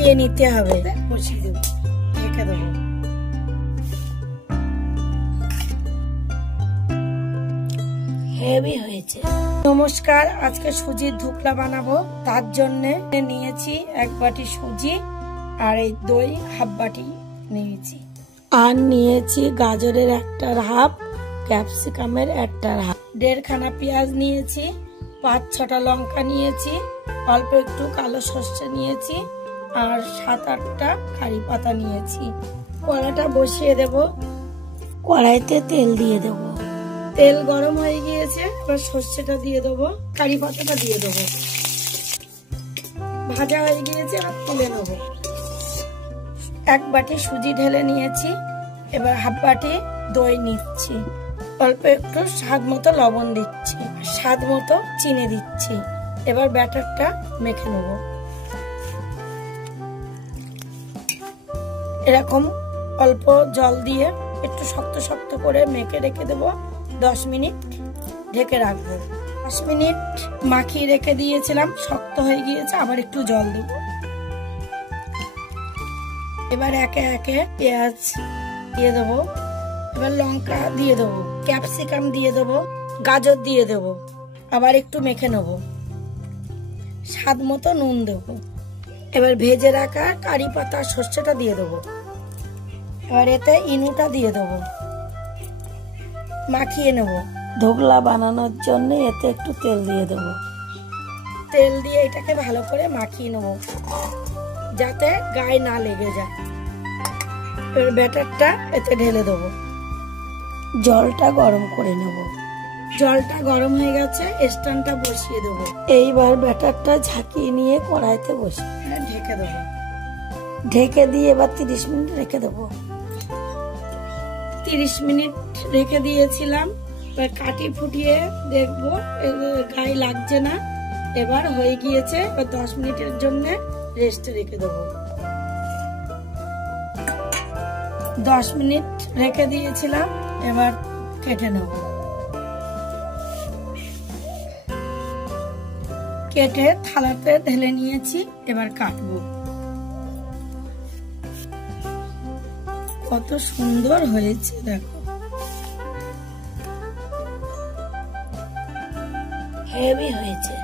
মাখিয়ে নিতে হবে। বসিয়ে দেবো, ঢেকে দেবো। হেভি হয়েছে। নমস্কার, আজকে সুজির ধুকলা বানাবো। তার জন্য নিয়েছি 1 বাটি সুজি আর এই দই হাফ বাটি নিয়েছি। আর নিয়েছি গাজরের 1টার হাফ, ক্যাপসিকামের 1টার হাফ, 1.5 খানা পেঁয়াজ নিয়েছি, 5-6টা লঙ্কা নিয়েছি, অল্প একটু কালো সর্ষে নিয়েছি আর 7-8টা কারি পাতা নিয়েছি। কড়াটা বসিয়ে দেব। কড়াইতে তেল দিয়ে দেব। তেল গরম হয়ে গিয়েছে, এবার সর্ষেটা দিয়ে দেবো, কারি পাতাটা দিয়ে দেবো। ভাজা হয়ে গিয়েছে, আর তুলে নেবো। 1 বাটি সুজি ঢেলে নিয়েছি, এবার হাফ বাটি দই নিচ্ছি, অল্প একটু স্বাদ মতো লবণ দিচ্ছি, স্বাদ মতো চিনি দিচ্ছি। এবার ব্যাটারটা মেখে নেব। এরকম অল্প জল দিয়ে একটু শক্ত শক্ত করে মেখে রেখে দেবো। 10 মিনিট ঢেকে রাখবো। 10 মিনিট মাখিয়ে রেখে দিয়েছিলাম, শক্ত হয়ে গিয়েছে, আবার একটু জল দেবো। এবার একে একে পেঁয়াজ দিয়ে দেবো, এবার লঙ্কা দিয়ে দেবো, ক্যাপসিকাম দিয়ে দেবো, গাজর দিয়ে দেবো, আবার একটু মেখে নেবো। স্বাদ মতো নুন দেবো। এবার ভেজে রাখা কারি পাতা সর্ষেটা দিয়ে দেবো। এবার এতে ইনুটা দিয়ে দেবো, মাখিয়ে নেব। ধোকলা বানানোর জন্য এতে একটু তেল দিয়ে দেবো। তেল দিয়ে এটাকে ভালো করে মাখিয়ে নেব, যাতে গায়ে না লেগে যায়। এবার ব্যাটারটা এতে ঢেলে দেবো। জলটা গরম করে নেব। জলটা গরম হয়ে গেছে, স্ট্যান্ডটা বসিয়ে দেবো। এইবার ব্যাটারটা ঝাঁকিয়ে নিয়ে কড়াইতে বসিয়ে ঢেকে দেবো। ঢেকে দিয়ে এবার 30 মিনিট রেখে দেবো। 30 মিনিট রেখে দিয়েছিলাম। এবার কাটি ফুটিয়ে দেখবো গায়ে লাগছে না। এবার হয়ে গিয়েছে। এবার 10 মিনিটের জন্য রেস্টে রেখে দেবো। 10 মিনিট রেখে দিয়েছিলাম, এবার কেটে নেব। কেটে থালাতে ঢেলে নিয়েছি, এবার কাটবো। কত সুন্দর হয়েছে দেখো, হেভি হয়েছে।